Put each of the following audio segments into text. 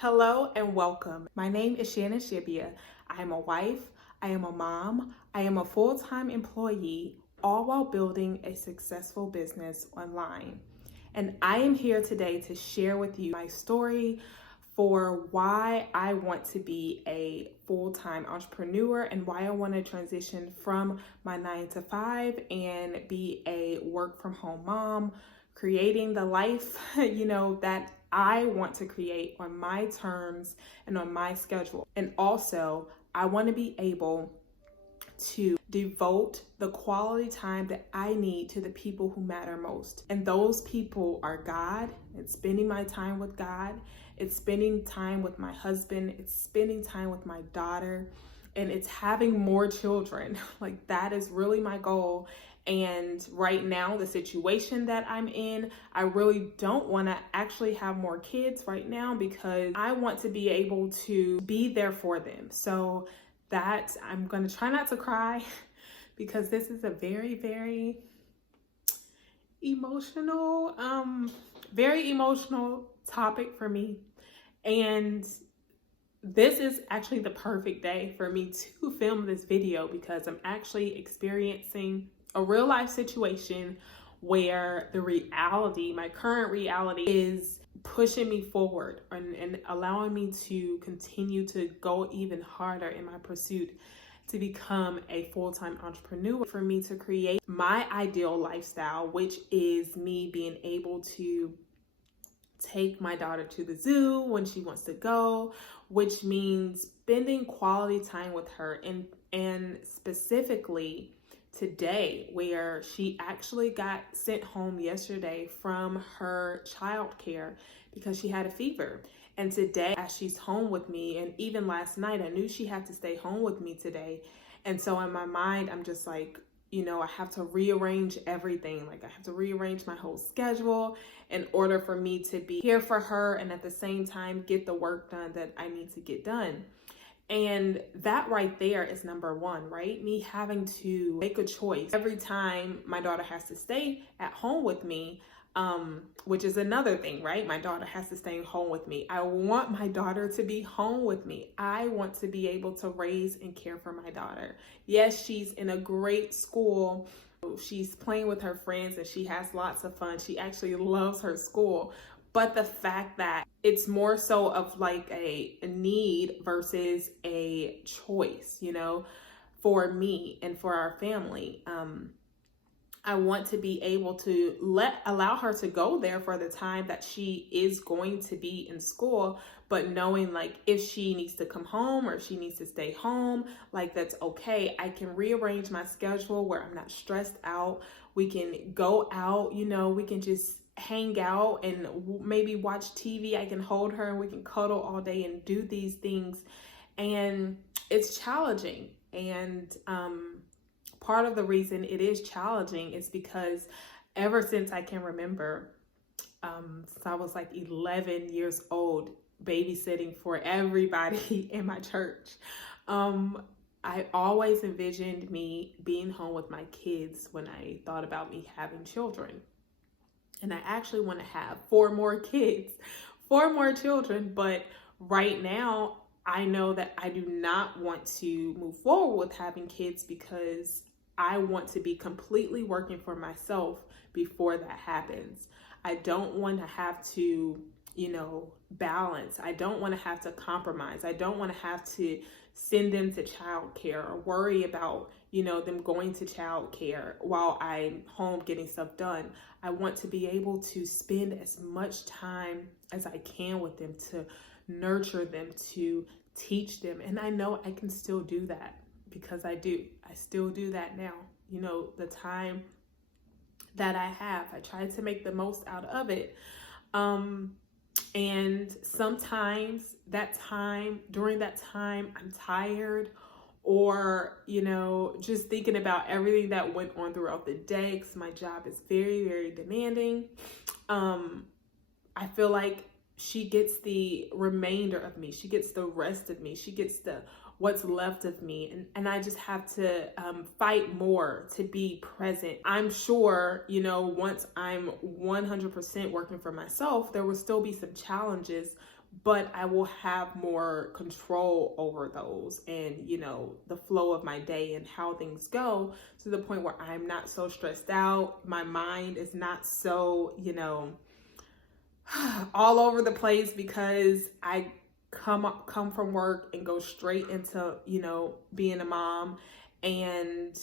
Hello and welcome. My name is Shannon Shibia. I am a wife, I am a mom, I am a full-time employee, all while building a successful business online. And I am here today to share with you my story for why I want to be a full-time entrepreneur and why I want to transition from my 9 to 5 and be a work from home mom, creating the life, that I want to create on my terms and on my schedule. And also, I want to be able to devote the quality time that I need to the people who matter most. And those people are God. It's spending my time with God. It's spending time with my husband. It's spending time with my daughter. And it's having more children. Like, that is really my goal. And right now, the situation that I'm in, I really don't want to actually have more kids right now because I want to be able to be there for them. So that I'm going to try not to cry because this is a very, very emotional topic for me. And this is actually the perfect day for me to film this video because I'm actually experiencing a real life situation where my current reality is pushing me forward and allowing me to continue to go even harder in my pursuit to become a full-time entrepreneur, for me to create my ideal lifestyle, which is me being able to take my daughter to the zoo when she wants to go, which means spending quality time with her, and specifically today, where she actually got sent home yesterday from her childcare because she had a fever. And today, as she's home with me, and even last night, I knew she had to stay home with me today. And so in my mind, I'm just like, I have to rearrange everything. Like, I have to rearrange my whole schedule in order for me to be here for her and at the same time get the work done that I need to get done. And that right there is number one, right? Me having to make a choice every time my daughter has to stay at home with me, which is another thing, right? My daughter has to stay home with me. I want my daughter to be home with me. I want to be able to raise and care for my daughter. Yes, she's in a great school. She's playing with her friends and she has lots of fun. She actually loves her school. But the fact that it's more so of like a need versus a choice, for me and for our family. I want to be able to allow her to go there for the time that she is going to be in school, but knowing like if she needs to come home or if she needs to stay home, like that's okay. I can rearrange my schedule where I'm not stressed out. We can go out, we can just hang out and maybe watch TV. I can hold her and we can cuddle all day and do these things. And it's challenging. And part of the reason it is challenging is because ever since I can remember, since I was like 11 years old, babysitting for everybody in my church, I always envisioned me being home with my kids when I thought about me having children. And I actually want to have 4 more kids, 4 more children. But right now, I know that I do not want to move forward with having kids because I want to be completely working for myself before that happens. I don't want to have to, balance. I don't want to have to compromise. I don't want to have to send them to childcare or worry about, them going to childcare while I'm home getting stuff done. I want to be able to spend as much time as I can with them, to nurture them, to teach them. And I know I can still do that because I do. I still do that now. The time that I have, I try to make the most out of it. And sometimes during that time, I'm tired or, just thinking about everything that went on throughout the day because my job is very, very demanding. I feel like she gets the remainder of me. She gets the rest of me. She gets what's left of me. And I just have to fight more to be present. I'm sure, once I'm 100% working for myself, there will still be some challenges but I will have more control over those and, the flow of my day and how things go, to the point where I'm not so stressed out. My mind is not so, all over the place, because I come from work and go straight into, being a mom and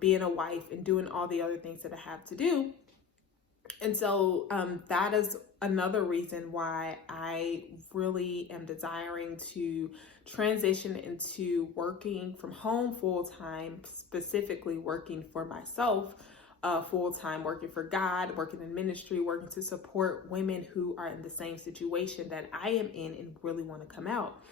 being a wife and doing all the other things that I have to do. And so that is another reason why I really am desiring to transition into working from home full time, specifically working for myself full time, working for God, working in ministry, working to support women who are in the same situation that I am in and really want to come out.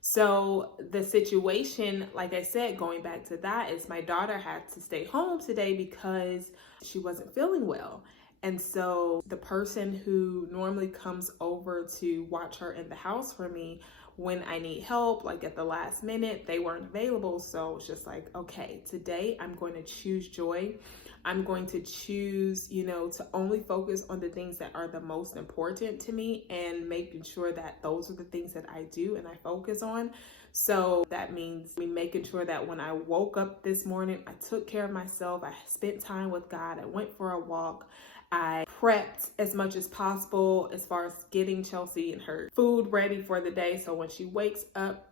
So the situation, like I said, going back to that, is my daughter had to stay home today because she wasn't feeling well. And so the person who normally comes over to watch her in the house for me when I need help, like at the last minute, they weren't available. So it's just like, okay, today I'm going to choose joy. I'm going to choose, to only focus on the things that are the most important to me, and making sure that those are the things that I do and I focus on. So that means me making sure that when I woke up this morning, I took care of myself. I spent time with God. I went for a walk. I prepped as much as possible as far as getting Chelsea and her food ready for the day. So when she wakes up,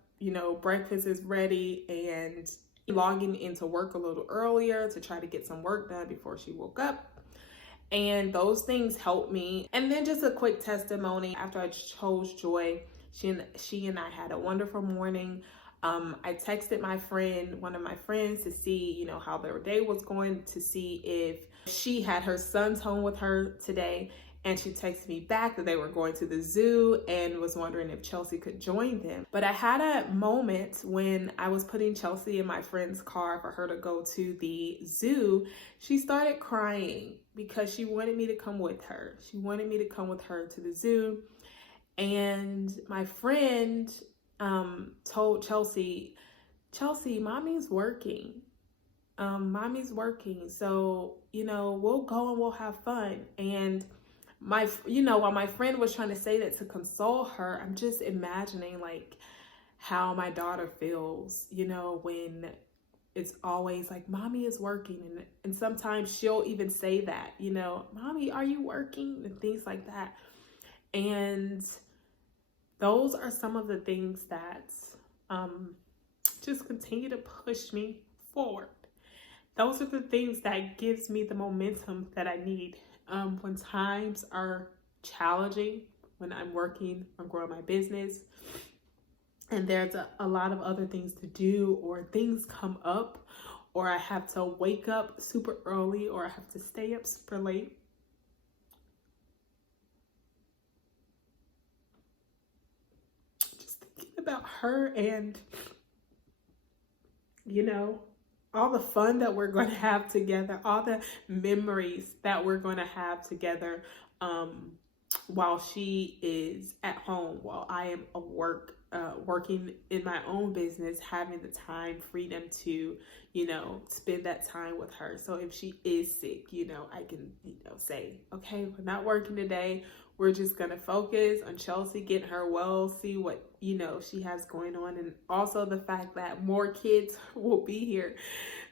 breakfast is ready, and logging into work a little earlier to try to get some work done before she woke up. And those things helped me. And then just a quick testimony. After I chose joy, she and I had a wonderful morning. I texted one of my friends, to see, how their day was going, to see if she had her sons home with her today. And she texted me back that they were going to the zoo and was wondering if Chelsea could join them. But I had a moment when I was putting Chelsea in my friend's car for her to go to the zoo. She started crying because she wanted me to come with her. She wanted me to come with her to the zoo. And my friend told Chelsea, mommy's working. Mommy's working. So, we'll go and we'll have fun. And while my friend was trying to say that to console her, I'm just imagining like how my daughter feels, when it's always like, mommy is working. And sometimes she'll even say that, mommy, are you working? And things like that. And those are some of the things that just continue to push me forward. Those are the things that gives me the momentum that I need when times are challenging, when I'm working on growing my business and there's a lot of other things to do, or things come up, or I have to wake up super early, or I have to stay up super late. Just thinking about her and, all the fun that we're going to have together, all the memories that we're going to have together while she is at home, while I am at work, working in my own business, having the time, freedom to, spend that time with her. So if she is sick, I can, say, okay, we're not working today. We're just going to focus on Chelsea getting her well, see what, she has going on. And also the fact that more kids will be here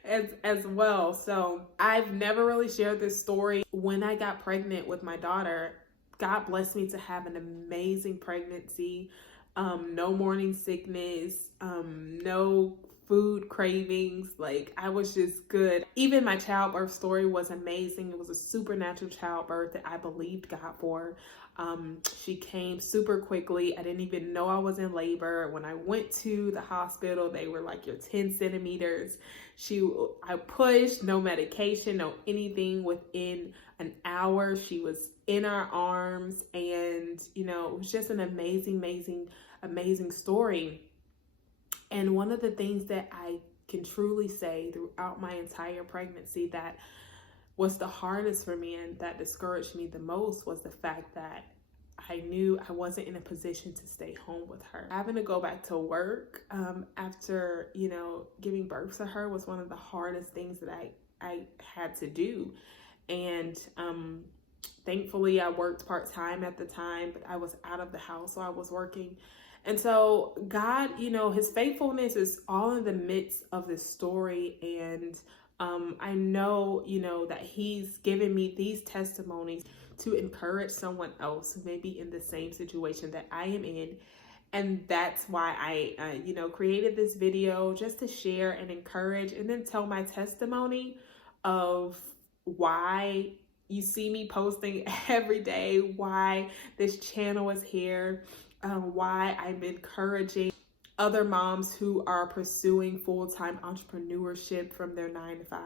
as well. So I've never really shared this story. When I got pregnant with my daughter, God blessed me to have an amazing pregnancy. No morning sickness, no food cravings. Like, I was just good. Even my childbirth story was amazing. It was a supernatural childbirth that I believed God for. She came super quickly. I didn't even know I was in labor. When I went to the hospital, they were like, you're 10 centimeters. I pushed, no medication, no anything. Within an hour, she was in our arms, and, it was just an amazing story. And one of the things that I can truly say throughout my entire pregnancy that was the hardest for me and that discouraged me the most was the fact that I knew I wasn't in a position to stay home with her. Having to go back to work after, giving birth to her was one of the hardest things that I had to do. And Thankfully, I worked part-time at the time, but I was out of the house, so I was working. And so God, his faithfulness is all in the midst of this story. And I know, that he's given me these testimonies to encourage someone else who may be in the same situation that I am in. And that's why I created this video, just to share and encourage, and then tell my testimony of why you see me posting every day, why this channel is here, why I'm encouraging other moms who are pursuing full-time entrepreneurship from their 9 to 5.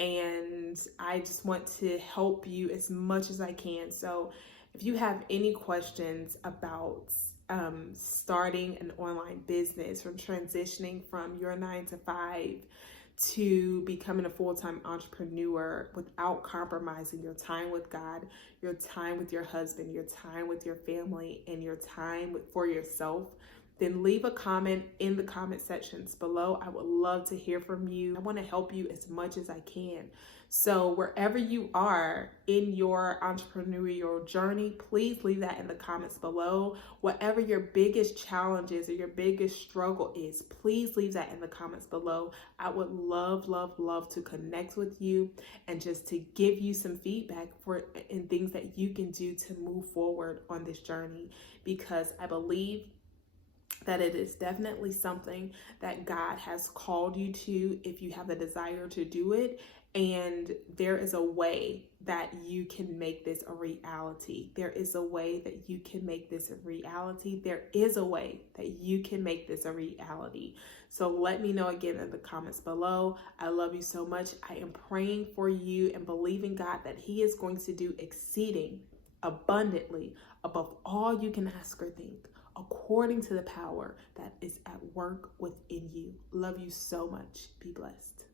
And I just want to help you as much as I can. So if you have any questions about starting an online business, from transitioning from your 9 to 5 to becoming a full-time entrepreneur without compromising your time with God, your time with your husband, your time with your family, and your time for yourself, then leave a comment in the comment sections below. I would love to hear from you. I want to help you as much as I can. So wherever you are in your entrepreneurial journey, please leave that in the comments below. Whatever your biggest challenges or your biggest struggle is, please leave that in the comments below. I would love, love, love to connect with you and just to give you some feedback and things that you can do to move forward on this journey, because I believe that it is definitely something that God has called you to if you have the desire to do it. And there is a way that you can make this a reality. There is a way that you can make this a reality. There is a way that you can make this a reality. So let me know again in the comments below. I love you so much. I am praying for you and believing God that He is going to do exceeding abundantly above all you can ask or think, according to the power that is at work within you. Love you so much. Be blessed.